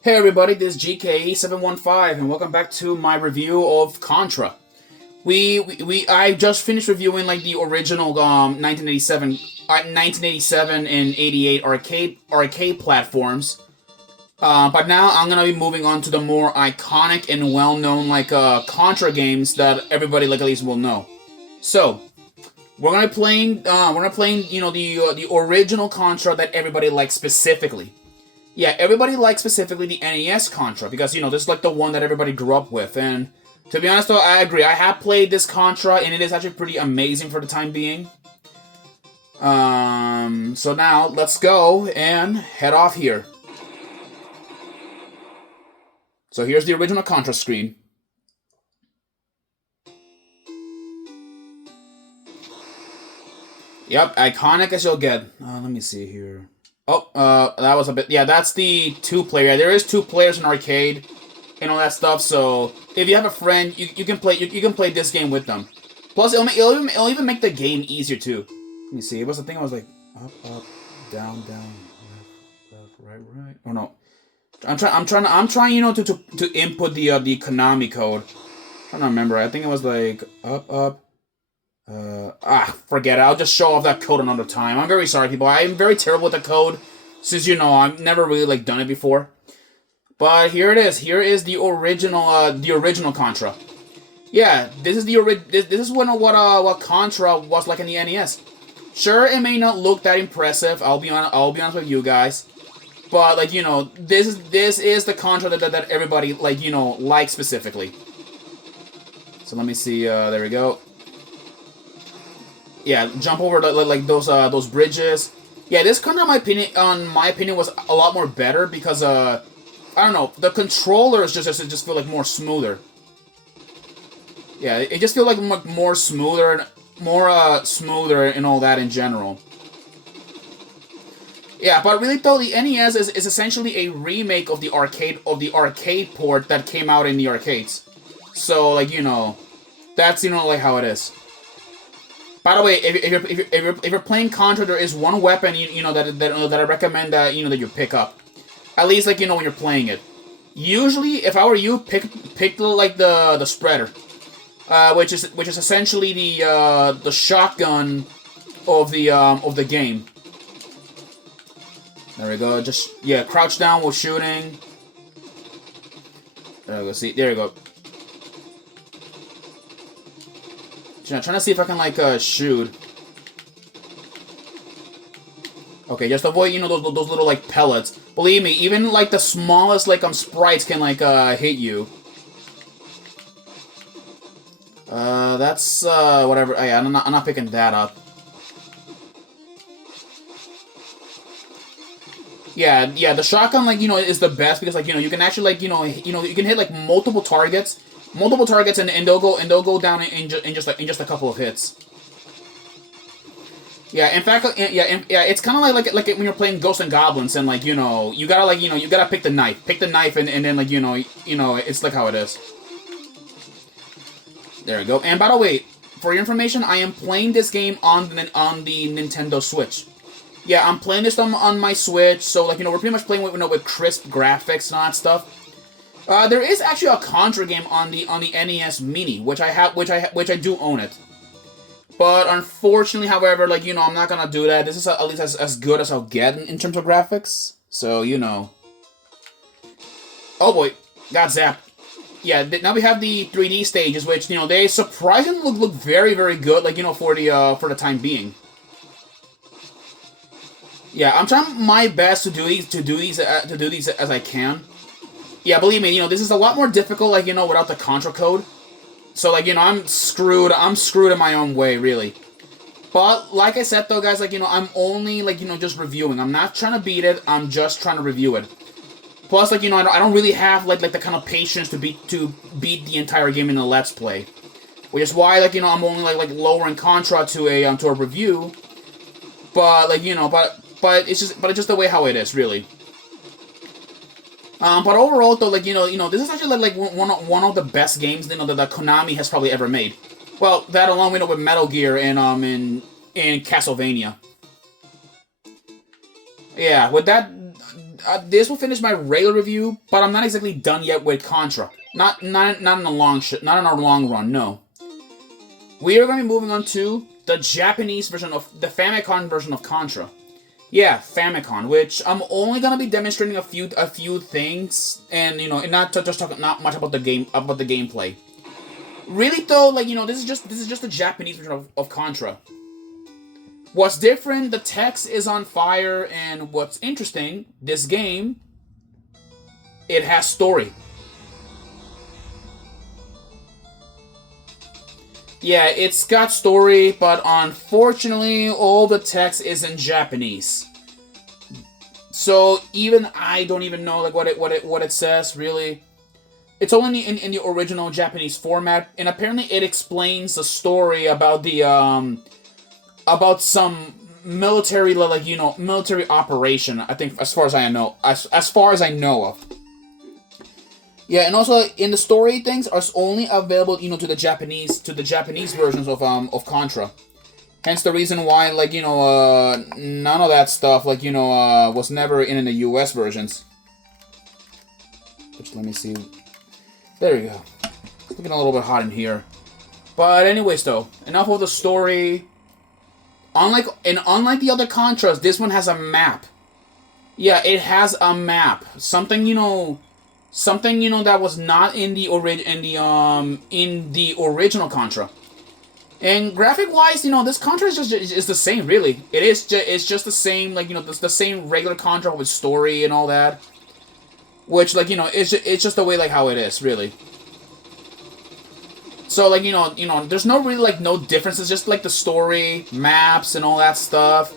Hey everybody, this is GK715 and welcome back to my review of Contra. I just finished reviewing like the original 1987 and 88 arcade platforms. But now I'm gonna be moving on to the more iconic and well-known like Contra games that everybody like at least will know. So we're gonna playing the original Contra that everybody likes specifically. Yeah, everybody likes specifically the NES Contra because this is like the one that everybody grew up with. And to be honest, though, I agree. I have played this Contra, and it is actually pretty amazing for the time being. So now let's go and head off here. So here's the original Contra screen. Yep, iconic as you'll get. Let me see here. Oh, that was a bit. Yeah, that's the two-player. There is two players in arcade and all that stuff. So if you have a friend, you can play you can play this game with them. Plus, it'll even make the game easier too. Let me see. It was the thing. I was like up, down, left, right. Oh no, I'm trying. To input the Konami code. I'm trying to remember. I think it was like up. Forget it. I'll just show off that code another time. I'm very sorry, people. I'm very terrible with the code, since I've never really like done it before. But here it is. Here is the original Contra. Yeah, this is this is what Contra was like in the NES. Sure, it may not look that impressive. I'll be honest with you guys. But like this is the Contra that everybody likes specifically. So let me see. There we go. Yeah, jump over like those bridges. Yeah, this Contra, on my opinion, was a lot more better because I don't know, the controllers just feel like more smoother. Yeah, it just feel like more smoother, smoother and all that in general. Yeah, but really though, the NES is essentially a remake of the arcade port that came out in the arcades. So like that's like how it is. By the way, if you're playing Contra, there is one weapon that I recommend that you pick up. At least when you're playing it. Usually, if I were you, pick the spreader, which is essentially the shotgun of the game. There we go. Just crouch down while shooting. There we go. See, there you go. Trying to see if I can shoot. Okay, just avoid those little pellets. Believe me, even the smallest sprites can hit you. That's whatever. Oh, yeah, I'm not picking that up. Yeah. The shotgun is the best because you can actually you can hit multiple targets, and they'll go down in just a couple of hits. Yeah, in fact, it's kind of like when you're playing Ghosts and Goblins, and you gotta you gotta pick the knife, and then it's like how it is. There we go. And by the way, for your information, I am playing this game on the Nintendo Switch. Yeah, I'm playing this on my Switch, so we're pretty much playing with crisp graphics and all that stuff. There is actually a Contra game on the NES Mini, which I do own it. But unfortunately, however, I'm not gonna do that. This is at least as good as I'll get in terms of graphics. So Oh boy, got zapped. Yeah, now we have the 3D stages, which they surprisingly look very very good. For the time being. Yeah, I'm trying my best to do these as I can. Yeah, believe me, this is a lot more difficult, without the Contra code. So, I'm screwed. I'm screwed in my own way, really. But, like I said, though, guys, I'm only, just reviewing. I'm not trying to beat it. I'm just trying to review it. Plus, I don't really have, the kind of patience to beat the entire game in a Let's Play. Which is why, I'm only, lowering Contra to a review. But, but it's just the way how it is, really. But overall, though, this is actually one of the best games that Konami has probably ever made. Well, that along with Metal Gear and in Castlevania. Yeah, with that, this will finish my regular review, but I'm not exactly done yet with Contra. Not in the not in our long run. No. We are going to be moving on to the Japanese version of the Famicom version of Contra. Yeah, Famicom, which I'm only going to be demonstrating a few things, and and not just talking not much about the gameplay. Really though, like this is just the Japanese version of Contra. What's different, the text is on fire, and what's interesting, this game, it has story. Yeah, it's got story, but unfortunately, all the text is in Japanese. So even I don't even know like what it says really. It's only in the original Japanese format, and apparently it explains the story about the about some military military operation. I think as far as I know of. Yeah, and also in the story things are only available, to the Japanese versions of Contra. Hence the reason why none of that stuff was never in the US versions. Which let me see. There we go. It's looking a little bit hot in here. But anyways though, enough of the story. Unlike the other Contras, this one has a map. Yeah, it has a map. Something that was not in the original Contra. And graphic wise, this Contra is the same really. It's just the same the same regular Contra with story and all that. Which it's just the way how it is really. So there's no really no differences, just the story, maps, and all that stuff.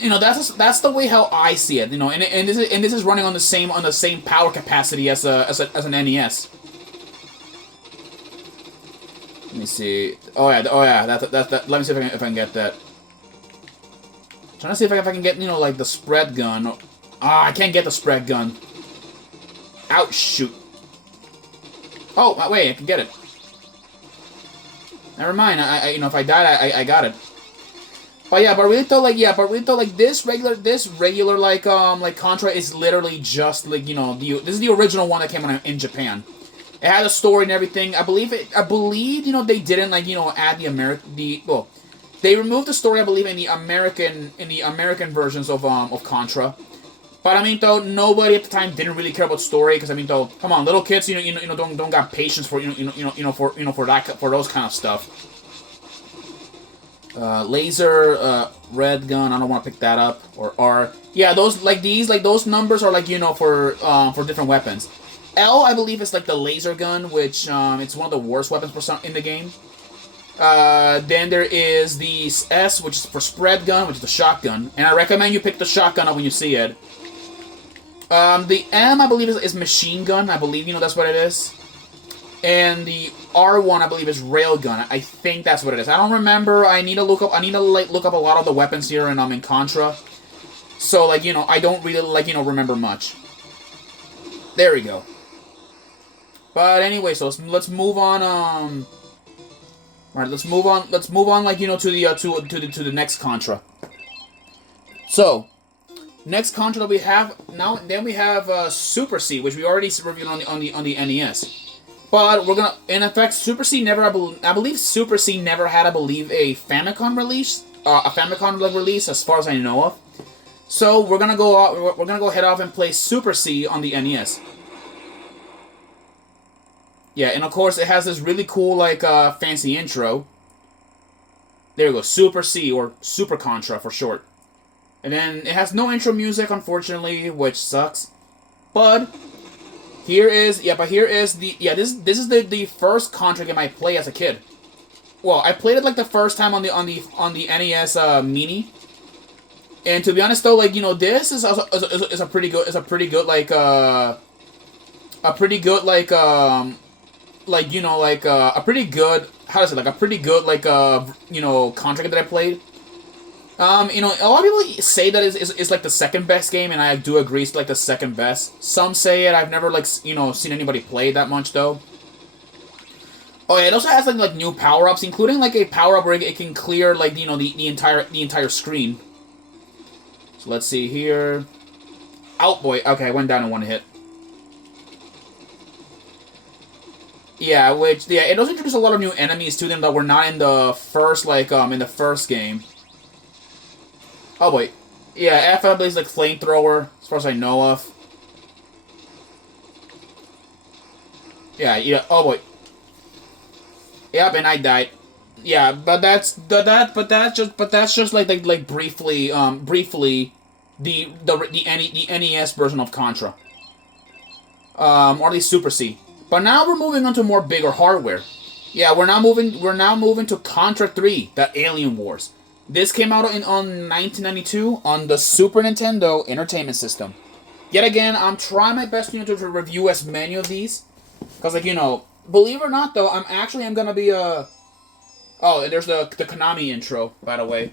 That's the way how I see it. And this is running on the same power capacity as an NES. Let me see. Oh yeah. That. Let me see if I can get that. I'm trying to see if I can get the spread gun. I can't get the spread gun. Ouch! Shoot. Oh wait, I can get it. Never mind. I if I died, I got it. But really though, this regular Contra is literally just this is the original one that came out in Japan. It had a story and everything. I believe they didn't add they removed the story, I believe, in the American versions of Contra. But I mean though, nobody at the time didn't really care about story, because I mean though, come on, little kids don't got patience for for those kind of stuff. Laser, red gun. I don't want to pick that up. Or R. Yeah, those those numbers are for different weapons. L, I believe, is the laser gun, which it's one of the worst weapons in the game. Then there is the S, which is for spread gun, which is the shotgun, and I recommend you pick the shotgun up when you see it. The M, I believe, is machine gun. I believe that's what it is. And the R1, I believe, is railgun. I think that's what it is. I don't remember. I need to look up. Look up a lot of the weapons here, and I'm in Contra. So I don't really remember much. There we go. But anyway, so let's move on. All right, let's move on. To the next Contra. So, next Contra that we have now. Then we have Super C, which we already reviewed on the NES. But we're gonna, in effect, Super C never. I believe Super C never had, a Famicom release. A Famicom release, as far as I know of. So we're gonna go head off and play Super C on the NES. Yeah, and of course it has this really cool fancy intro. There you go, Super C, or Super Contra for short. And then it has no intro music, unfortunately, which sucks. But here is the this is the first Contra game I played as a kid. Well, I played it the first time on the NES Mini. And to be honest though, this is a pretty good Contra game that I played. A lot of people say that it's the second best game, and I do agree it's the second best. Some say it. I've never seen anybody play that much though. Oh yeah, it also has new power-ups, including a power-up where it can clear the entire screen. So let's see here. Out, boy. Okay, I went down in one hit. Yeah, it does introduce a lot of new enemies to them that were not in the first, in the first game. Oh, boy. Yeah, F, I believe, is like flamethrower, as far as I know of. Yeah, oh, boy. Yep, and I died. Yeah, but that's just like briefly the NES version of Contra. Or at least Super C. But now we're moving on to more bigger hardware. Yeah, we're now moving to Contra 3, the Alien Wars. This came out on 1992 on the Super Nintendo Entertainment System. Yet again, I'm trying my best to review as many of these. Because, believe it or not, though, I'm gonna be Oh, there's the Konami intro, by the way.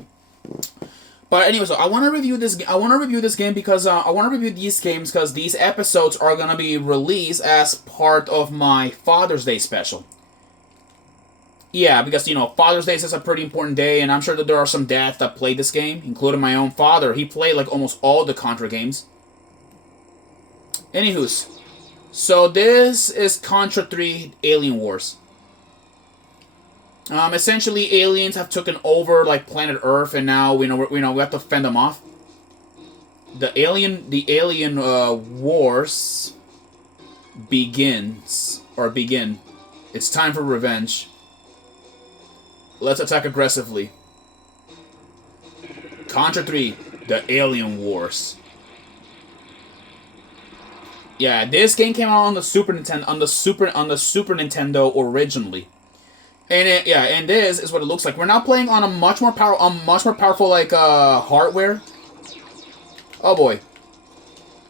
But anyway, so I want to review this. I want to review this game because I want to review these games because these episodes are gonna be released as part of my Father's Day special. Yeah, because Father's Day is a pretty important day, and I'm sure that there are some dads that play this game, including my own father. He played like almost all the Contra games. Anywho's, so this is Contra 3 Alien Wars. Essentially, aliens have taken over like planet Earth, and now we have to fend them off. The alien wars begin. It's time for revenge. Let's attack aggressively. Contra 3, the Alien Wars. Yeah, this game came out on the Super Nintendo originally. And this is what it looks like. We're now playing on a much more powerful hardware. Oh boy.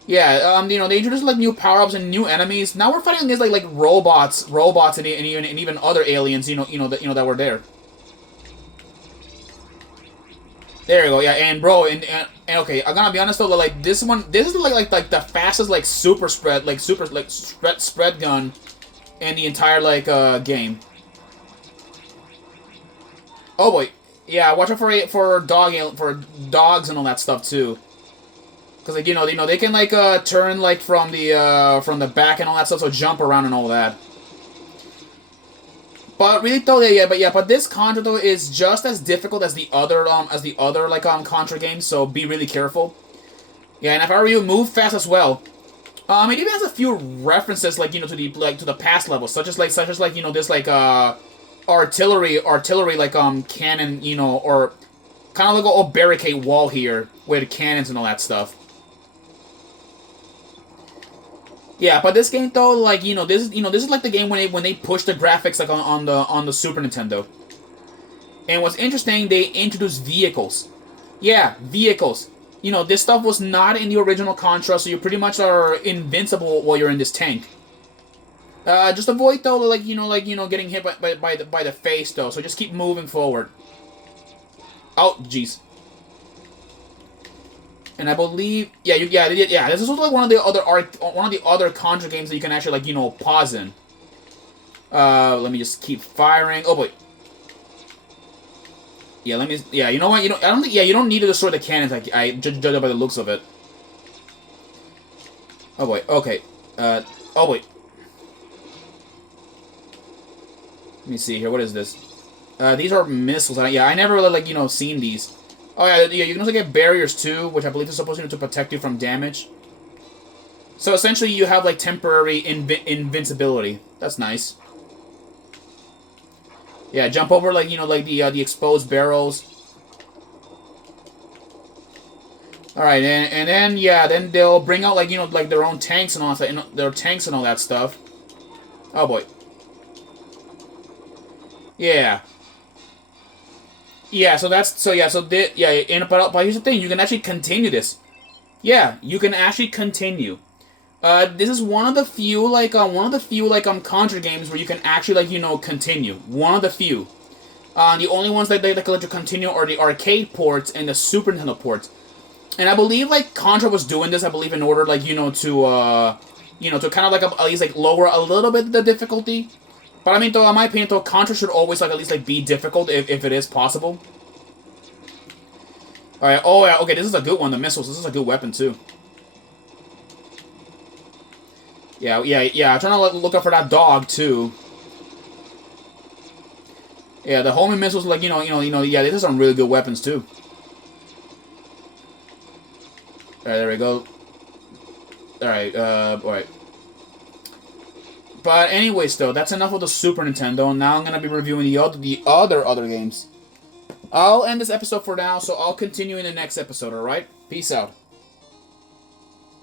Yeah, they introduced like new power-ups and new enemies. Now we're fighting against like robots and even other aliens, that were there. There you go. Yeah, and bro, and okay, I'm gonna be honest though, like this is like the fastest super spread gun in the entire game. Oh boy, yeah. Watch out for dogs and all that stuff too, because they can turn from the back and all that stuff, so jump around and all that. But really though, but this Contra though is just as difficult as the other Contra games, so be really careful. Yeah, and if I were you, move fast as well. It even has a few references to the past levels, such as this artillery cannon, or kind of like a barricade wall here with cannons and all that stuff. Yeah, but this game though, this is like the game when they push the graphics on the Super Nintendo. And what's interesting, they introduced vehicles. Yeah, vehicles. This stuff was not in the original Contra, so you pretty much are invincible while you're in this tank. Just avoid though, getting hit by the face though. So just keep moving forward. Oh, jeez. And I believe, this is also one of the other Contra games that you can actually pause in. Let me just keep firing. Oh boy. Yeah, you know what? I don't think. Yeah, you don't need to destroy the cannons. I judge it by the looks of it. Oh boy. Okay. Oh boy. Let me see here. What is this? These are missiles. I never really seen these. Oh yeah. You can also get barriers too, which I believe is supposed to protect you from damage. So essentially, you have temporary invincibility. That's nice. Yeah, jump over the exposed barrels. All right, and then they'll bring out their own tanks and all that, their tanks and all that stuff. Oh boy. Yeah. Yeah, but here's the thing, you can actually continue this. Yeah, you can actually continue. This is one of the few Contra games where you can actually continue. One of the few. The only ones that can let you continue are the arcade ports and the Super Nintendo ports. And I believe Contra was doing this, I believe, in order to kind of at least lower a little bit the difficulty. But I mean, though, in my opinion, though, Contra should always at least be difficult if it is possible. All right. Oh yeah. Okay. This is a good one. The missiles. This is a good weapon too. Yeah. I'm trying to look up for that dog, too. Yeah, the homing missiles, like, yeah, these are some really good weapons, too. Alright, there we go. Alright. But anyways, though, that's enough of the Super Nintendo. Now I'm gonna be reviewing the other games. I'll end this episode for now, so I'll continue in the next episode, alright? Peace out.